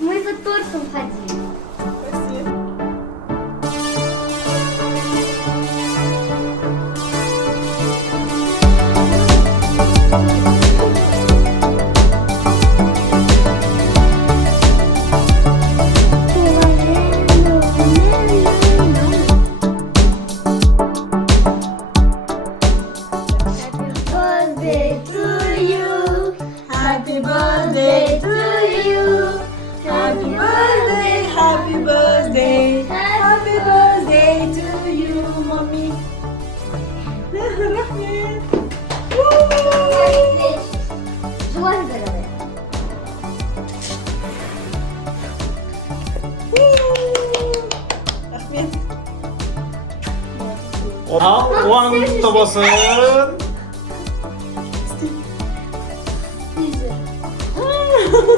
Мы за тортом ходили. Happy birthday to you. Happy birthday, happy birthday, happy birthday to you, mommy. Рахмет. Желаю здоровья. Рахмет. Туған құтты болсын.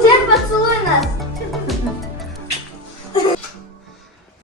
Всем поцелуй нас.